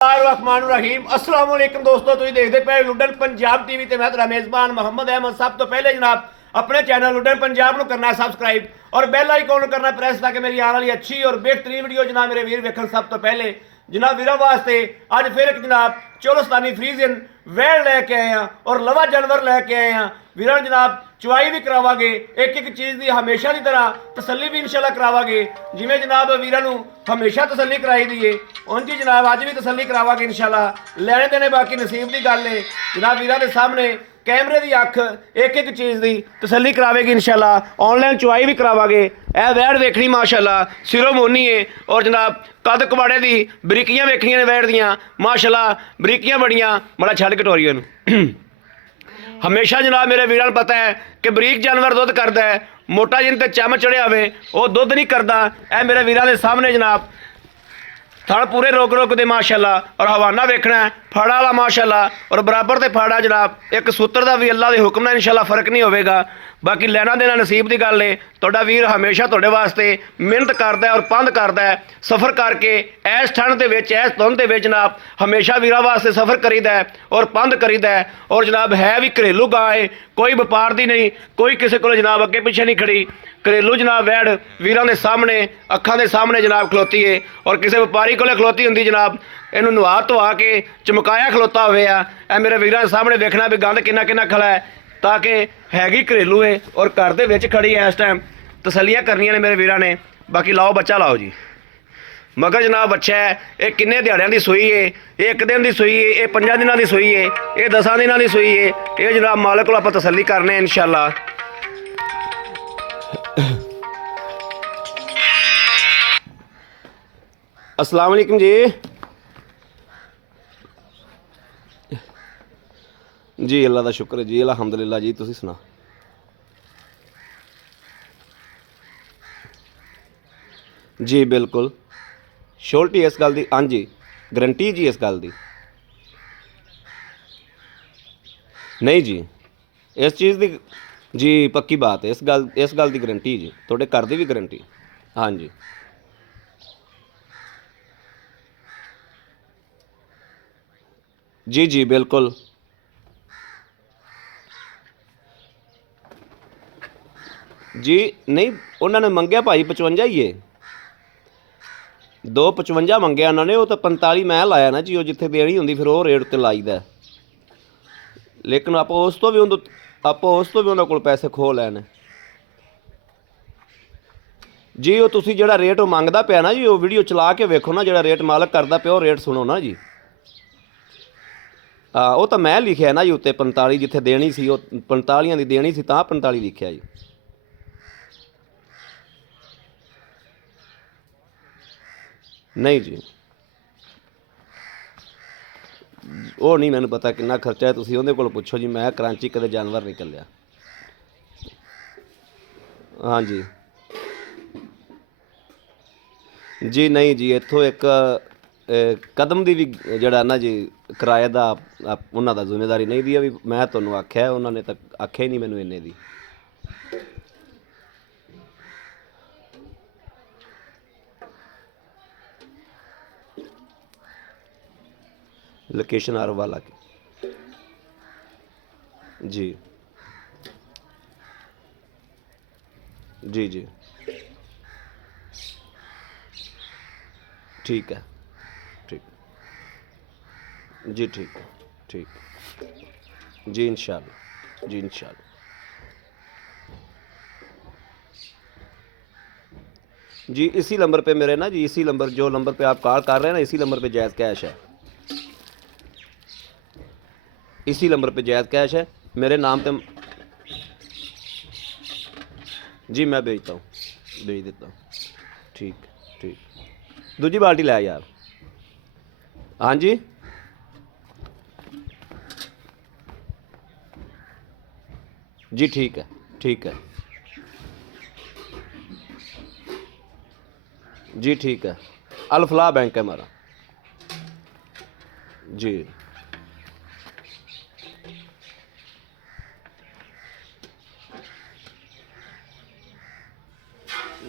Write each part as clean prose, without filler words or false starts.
रहमान अस्सलाम वालेकुम दोस्तों, तुम देखते पे लुडन पंजाब टीवी ते मैं तेरा मेजबान मोहम्मद अहमद। सब तो पहले जनाब अपने चैनल लुडन पंजाब को करना सब्सक्राइब और बेल आइकॉन करना प्रेस ताकि मेरी आने वाली अच्छी और बेहतरीन वीडियो जनाब मेरे वीर वेखन सब तो पहले। जनाब वीरों वास्ते अज फिर एक जनाब चोलस्तानी फ्रीजन वैल लैके आए हैं और लवा जानवर लैके आए हैं वीरों। जनाब चुवाई भी करावांगे, एक एक चीज़ की हमेशा की तरह तसली भी इंशाल्लाह करावांगे। जिमें जनाब वीरों हमेशा तसली कराई दी है उन जी जनाब अज भी तसली करावांगे इंशाल्लाह। लैने देने बाकी नसीब की गल है। जनाब वीरों के सामने कैमरे की अख एक एक चीज़ की तसली करावेगी इंशाल्लाह। ऑनलाइन चुवाई भी करावांगे। यह वैड़ वेखनी माशाल्लाह सिरों मोनी है और जनाब कद कबाड़े की बरीकियां वेखनियां ने वैड़ दियाँ माशाल्लाह बरीकियां बड़ियां। बड़ा छड़ कटोरिया हमेशा जनाब मेरे वीरों पता है कि बरीक जानवर दुध करता है, मोटा जिन ते चम चढ़िया हो वह दुध नहीं करता। यह मेरे वीरों के सामने जनाब थड़ पूरे रोक रोक दे माशाल्लाह और हवाना वेखना है फाड़ा वाला माशाल्लाह और बराबर ते फाड़ा जनाब एक सूत्र का भी अल्लाह के हुक्म नाल इंशाल्लाह फर्क नहीं होगा। बाकी लेना देना नसीब की गल है। तुहाडा वीर हमेशा तुहाडे वास्ते मेहनत करता है और पंध करता है सफ़र करके इस ठंड के विच इस धुंध के विच जनाब हमेशा वीरों वास्ते सफ़र करीदा है और पंध करीदा है। और जनाब है भी घरेलू गां है, कोई व्यापार की नहीं, कोई किसी को जनाब अगे पिछे नहीं खड़ी। घरेलू जनाब वैड़ वीरों के सामने अखां के सामने जनाब खलोती है और किसी व्यापारी को खलोती होंगी जनाब इनू नुहा धुआ के चमकाया खलोता हुआ। मेरे वीरों के सामने देखना भी गंद किन्ना किन्ना खड़ा है ताकि हैगी घरेलू है और घर दे विच खड़ी है। इस टाइम तसलियां करनियां ने मेरे वीरों ने। बाकी लाओ बच्चा लाओ जी मगर जनाब बच्चा है ये किन्ने दिहाड़ियां दी सूई है, ये एक दिन की सूई है, ये 5 दिनों की सूई है, ये 10 दिनों की सूई है। ये जनाब मालिक को आप तसली करने इंशाल्लाह। अस्सलाम वालेकुम जी अल्लाह का शुक्र है जी अलहमदुलिल्लाह जी। तुसीं सुना जी बिल्कुल श्योरिटी इस गल की। हाँ जी गारंटी जी इस गल की नहीं जी इस चीज़ की जी पक्की बात है। इस गल की गारंटी जी थोड़े घर की भी गारंटी। हाँ जी जी जी बिल्कुल जी नहीं उन्होंने मंगया भाई 55 ही है, 255 मंगया उन्होंने। वो तो 45 मैं लाया ना जी, वो जिथे देनी होंगी फिर वो रेट उत्ते लाईदा। लेकिन आप उस तो भी उन्होंने को पैसे खो लैने जी। वो तुसी जिहड़ा रेट मंगदा पिया ना जी वो वीडियो चला के वेखो ना, जिहड़ा रेट मालक करदा पिया वो रेट सुनो ना जी। हाँ वो तो मैं लिखिया ना जी उत्ते 45 जिथे देनी सी, वो 45 की देनी सी तां 45 लिखिया जी। नहीं जी वो नहीं मैंने पता कितना खर्चा है, तुसीं उहदे कोल पुछो जी। मैं कराची कदे जानवर नहीं घल्लिया। हाँ जी जी नहीं जी इत्थों एक कदम की भी जड़ा ना जी किराए का उन्हों का जिम्मेदारी नहीं दी भी। मैं तुहानूं आख्या उन्होंने तो आख्या ही नहीं मैनूं इन्ने दी। लोकेशन आर वाला की जी जी जी ठीक है ठीक जी ठीक है ठीक जी इंशाल्लाह जी इंशाल्लाह जी। इसी नंबर पे मेरे ना जी इसी नंबर जो नंबर पे आप कॉल कर रहे हैं ना इसी नंबर पे जायज़ कैश है। इसी नंबर पे जायज़ कैश है मेरे नाम पे जी। मैं भेजता हूँ भेज देता हूँ। ठीक ठीक दूजी बाल्टी लै यार। हाँ जी जी ठीक है ठीक है जी ठीक है। अल फलाह बैंक है हमारा जी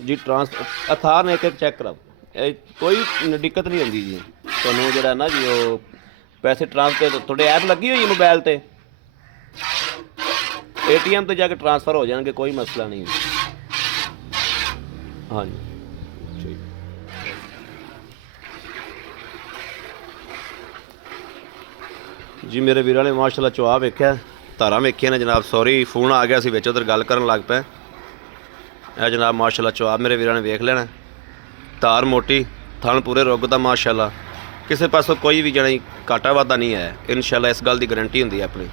जी। ट्रांसपोर्ट अथार ने एक एक चेक करा कोई दिक्कत नहीं आती जी। ਤੁਹਾਨੂੰ ਜਿਹੜਾ ਨਾ ਜੀ ਉਹ ਪੈਸੇ ਟ੍ਰਾਂਸਫਰ ਤੁਹਾਡੇ ਐਪ ਲੱਗੀ ਹੋਈ ਹੈ ਮੋਬਾਈਲ ਤੇ ATM ਤੇ ਜਾ ਕੇ ਟ੍ਰਾਂਸਫਰ ਹੋ ਜਾਣਗੇ ਕੋਈ ਮਸਲਾ ਨਹੀਂ ਹਾਂਜੀ ਠੀਕ ਜੀ ਮੇਰੇ ਵੀਰਾਂ ਨੇ ਮਾਸ਼ਾਅੱਲਾ ਚੁਆ ਵੇਖਿਆ ਧਾਰਾਂ ਵੇਖੀਆਂ ਨੇ ਜਨਾਬ ਸੌਰੀ ਫੋਨ ਆ ਗਿਆ ਸੀ ਵਿੱਚ ਉਧਰ ਗੱਲ ਕਰਨ ਲੱਗ ਪਏ ਇਹ ਜਨਾਬ ਮਾਸ਼ਾਅੱਲਾ ਚੁਆ ਮੇਰੇ ਵੀਰਾਂ ਨੇ ਵੇਖ ਲੈਣਾ ਧਾਰ ਮੋਟੀ ਥਣ ਪੂਰੇ ਰੁੱਗ ਦਾ ਮਾਸ਼ਾਅੱਲਾ ਕਿਸੇ ਪਾਸੋਂ ਕੋਈ ਵੀ ਜਣਾ ਘਾਟਾ ਵਾਧਾ ਨਹੀਂ ਹੈ ਇਨਸ਼ਾਅੱਲਾ ਇਸ ਗੱਲ ਦੀ ਗਾਰੰਟੀ ਹੁੰਦੀ ਹੈ ਆਪਣੀ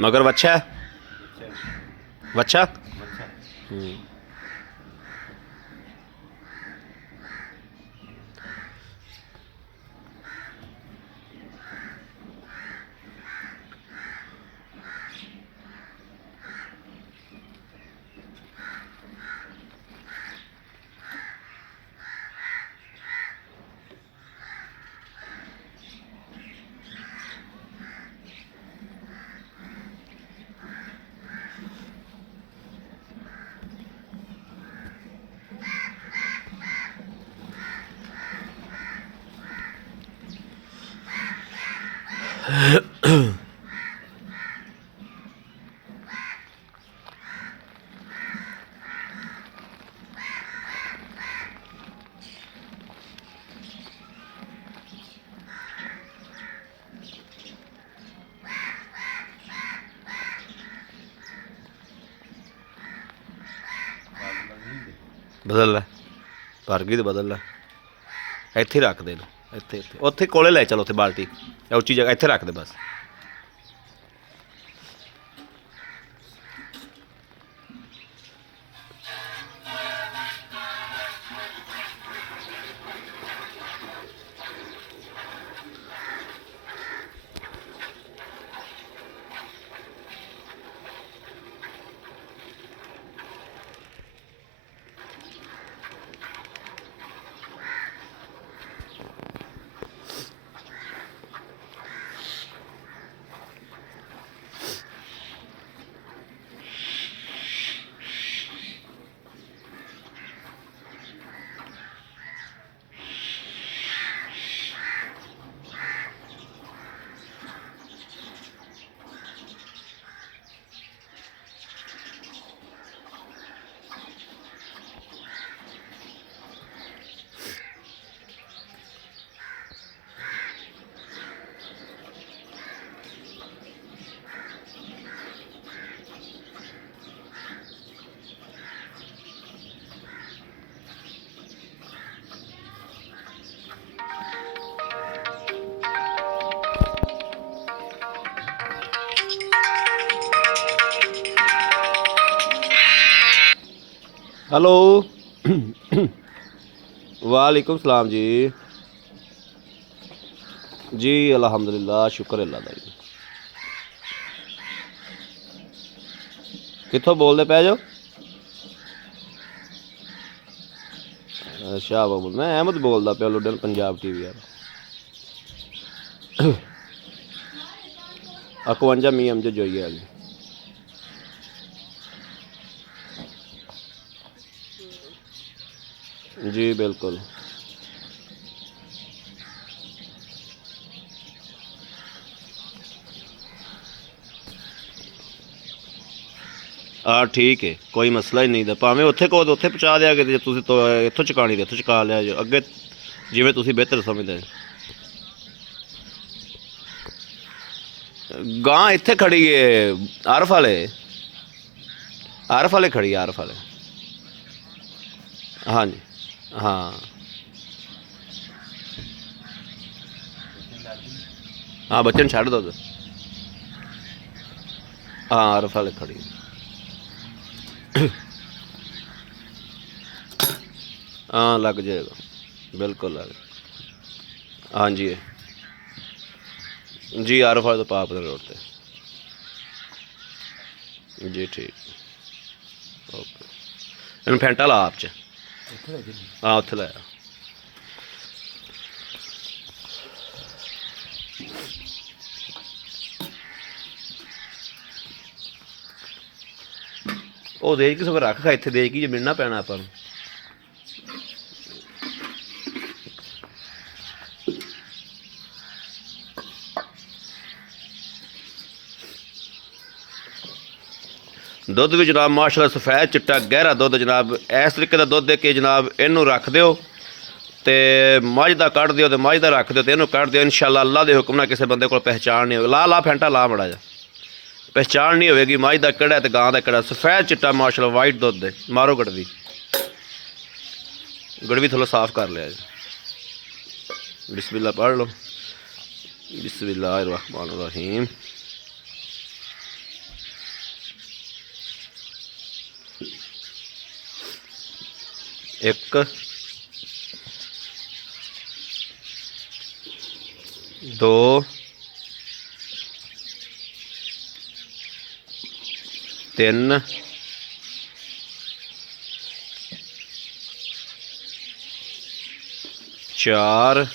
मगर वच्छा है वच्छा बदल लै भर गई तो बदल लै इत्थे रख दे इत्थे इत्थे उत्थे कोले लै चलो उत्थे बाल्टी उच्ची जगह इत्थे रख दे बस हेलो वालेकुम सलाम जी जी अल्हम्दुलिल्लाह शुक्र अल्लाह दा जी कित्थों बोलदे पै जो अच्छा बाबू मैं अहमद बोलदा पिया लुडन पंजाब टीवी यार 51 मीएम जो जोई है जी बिल्कुल हाँ ठीक है कोई मसला ही नहीं भावें उत्थे को उत्थे पहुँचा दिया कि तुसीं तो इत्थों चुकानी तो इत्थों चुका लिया जो अगे जिवें तुसीं बेहतर समझदे गां इत्थे खड़ी है आरफ वाले खड़ी है आरफ वाले हाँ जी हाँ हाँ बच्चन छड़ दो हाँ आरफ वाले खड़ी हाँ लग जाएगा बिल्कुल लग हाँ जी जी RF तो पाप रोड ते जी ठीक ओके इन फैंटा ला आप च हाँ उत्थे लाया ਉਹ ਦੇਖ ਕੇ ਸਭ ਰੱਖ ਖਾ ਇੱਥੇ ਦੇਖ ਕੇ ਜੇ ਮਿਲਣਾ ਪੈਣਾ ਆਪਾਂ ਨੂੰ ਦੁੱਧ ਵੀ ਜਨਾਬ ਮਾਸ਼ਾਅੱਲਾ ਸਫੈਦ ਚਿੱਟਾ ਗਹਿਰਾ ਦੁੱਧ ਜਨਾਬ ਇਸ ਤਰੀਕੇ ਦਾ ਦੁੱਧ ਦੇ ਕੇ ਜਨਾਬ ਇਹਨੂੰ ਰੱਖ ਦਿਓ ਤੇ ਮੱਝ ਦਾ ਕੱਢ ਦਿਓ ਤੇ ਮੱਝ ਦਾ ਰੱਖ ਦਿਓ ਤੇ ਇਹਨੂੰ ਕੱਢ ਦਿਓ ਇਨਸ਼ਾਅੱਲਾ ਅੱਲਾ ਦੇ ਹੁਕਮ ਨਾਲ ਕਿਸੇ ਬੰਦੇ ਕੋਲ ਪਹਿਚਾਣ ਨਹੀਂ ਹੋਵੇ ਲਾ ਫੈਂਟਾ ਲਾ ਮੜਾ ਜਾ ਪਹਿਚਾਣ ਨਹੀਂ ਹੋਵੇਗੀ ਮੱਝ ਦਾ ਕਿਹੜਾ ਤੇ ਗਾਂ ਦਾ ਕਿਹੜਾ ਸਫੈਦ ਚਿੱਟਾ ਮਾਸ਼ਾਅੱਲਾ ਵਾਈਟ ਦੁੱਧ ਦੇ ਮਾਰੋ ਗੜਵੀ ਗੜਵੀ ਥੋੜਾ ਸਾਫ਼ ਕਰ ਲਿਆ ਜੀ ਬਿਸਮਿल्लाह पढ़ लो बिस्मिल्लाहिर्रहमानिर्रहीम एक दो तीन चार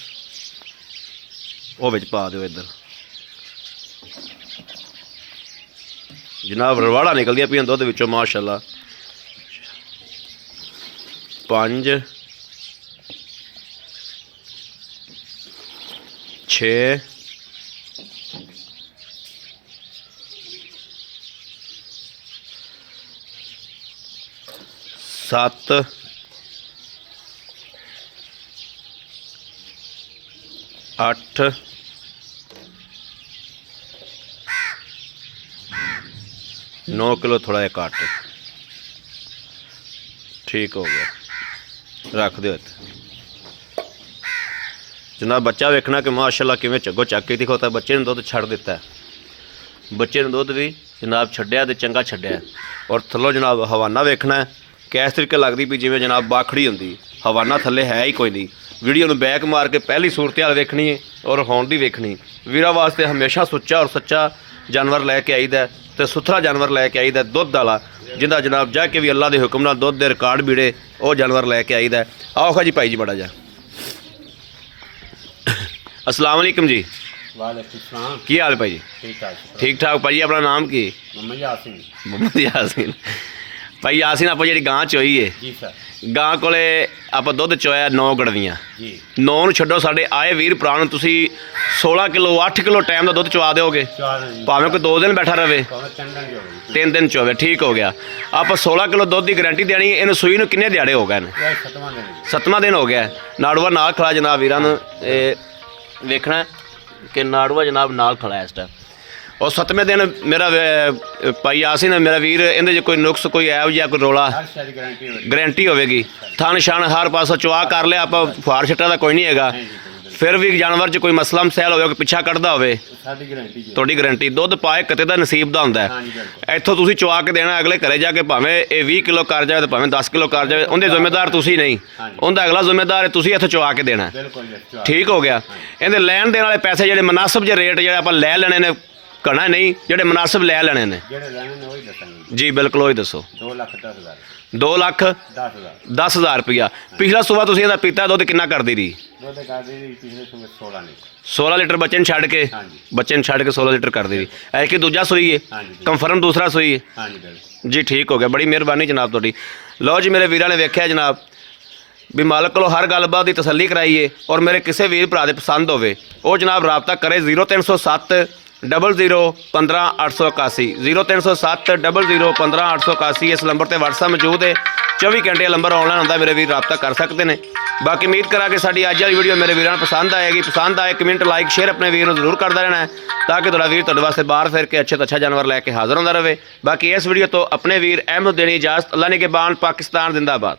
ਉਹ ਵਿੱਚ ਪਾ ਦਿਓ ਇੱਧਰ ਜਨਾਬ ਰਵਾੜਾ ਨਿਕਲਦੀਆਂ ਪਈਆਂ ਦੁੱਧ ਵਿੱਚੋਂ ਮਾਸ਼ਾਅੱਲਾ 5 6 7 8 9 किलो थोड़ा जिहा घट ठीक हो गया रख दो जनाब बच्चा वेखना कि माशाअल्लाह किवें चग्गो चक के दिखोता बच्चे ने दुध छड़ दिता है बच्चे ने दुध भी जनाब छड्डिया ते चंगा छड्डिया और थल्लों जनाब हवाना वेखना कि इस तरीके लगदी भी जिवें जनाब बाखड़ी हुंदी हवाना थल्ले है ही कोई नहीं वीडियो में बैक मार के पहली सूरत हाल वेखनी है और होण दी वेखनी वीरा वास्ते हमेशा सुच्चा और सच्चा जानवर लैके आईदा तो सुथरा जानवर लैके आईदा दुध वाला जिंदा जनाब जाके भी अल्लाह के हुक्म नाल दुध के रिकॉर्ड बीड़े वो जानवर लैके आईदा आओ खा जी भाई जी बड़ा जा अस्सलाम वालेकुम जी की हाल भाई जी ठीक ठाक भाई अपना नाम की मोहम्मद यासीन भाई यासीन आप जी गां चोई है गां कोले आप दुध चोया 9 गड़वियाँ 9 ਨੂੰ ਛੱਡੋ ਸਾਡੇ ਆਏ ਵੀਰ ਭਰਾ ਨੂੰ ਤੁਸੀਂ 16 किलो 8 किलो टाइम का दुध चवा दोगे भावें कोई 2 दिन बैठा रहे 3 दिन चोवे ठीक हो गया आप 16 किलो दुध की गारंटी देनी इन सूई में किन्ने दिहाड़े हो गए 7वां दिन हो गया नाड़ूआ नाल खड़ा जनाब वीरां नूं वेखना कि नाड़ूआ जनाब नाल खड़ा है इस टाइम और 7वें दिन मेरा भाई यासीन मेरा वीर इहदे कोई नुक्स कोई ऐब या कोई रोला गारंटी होगी थन शन हर पासों चुआ कर लिया आप फुहार छट्टा का कोई नहीं है फिर भी जानवर च कोई मसला मसैल हो पिछा कढ़दा हो थोड़ी गारंटी दुध पाए कते दा नसीब दा हुंदा है इत्थों तुसीं चुआ के देना अगले घरे जाके भावें 20 किलो कर जाए तो भावें 10 किलो कर जाए उनके जिम्मेदार तुसीं नहीं उनका अगला जिम्मेदार है तुसीं इत्थों चुआ के देना ठीक हो गया इहदे लैण देण वाले पैसे जिहड़े मुनासिब जे रेट जिहड़े आपां लै लैणे ने घना नहीं जिहड़े मुनासिब लै लैणे ने जी बिल्कुल वही दसो 2 लाख 10,000 रुपया पिछला सुबह तुसीं इहदा पीता दुध किन्ना करदी रही 16 लीटर बच्चे छड़ के 16 लीटर कर दी है कि दूजा सोई है कंफर्म दूसरा सोई है जी ठीक हो गया बड़ी मेहरबानी जनाब थोड़ी लो जी मेरे वीर ने वेख्या जनाब भी मालक को हर गलबात की तसल्ली कराइए और मेरे किसी वीर भरा दे पसंद होवे वो जनाब रबता करे 0307 00 15 881 0307 00 15 881 इस नंबर पर व्हाट्सएप मौजूद है 24 घंटे नंबर ऑनलाइन होंगे मेरे वीर रबता कर सकते हैं बाकी उम्मीद करा कि साड़ी अज वाली वीडियो मेरे वीरों पसंद आएगी पसंद आए कमेंट लाइक शेयर अपने वीर जरूर करता रहना है ताकि थोड़ा वीर तुहाडे वास्ते बाहर फिर के अच्छे तो अच्छा जानवर लैके हाजिर होंदा रहे बाकी इस वीडियो तो अपने वीर अहमद देनी इजाजत अल्लाह ने के बान पाकिस्तान जिंदाबाद।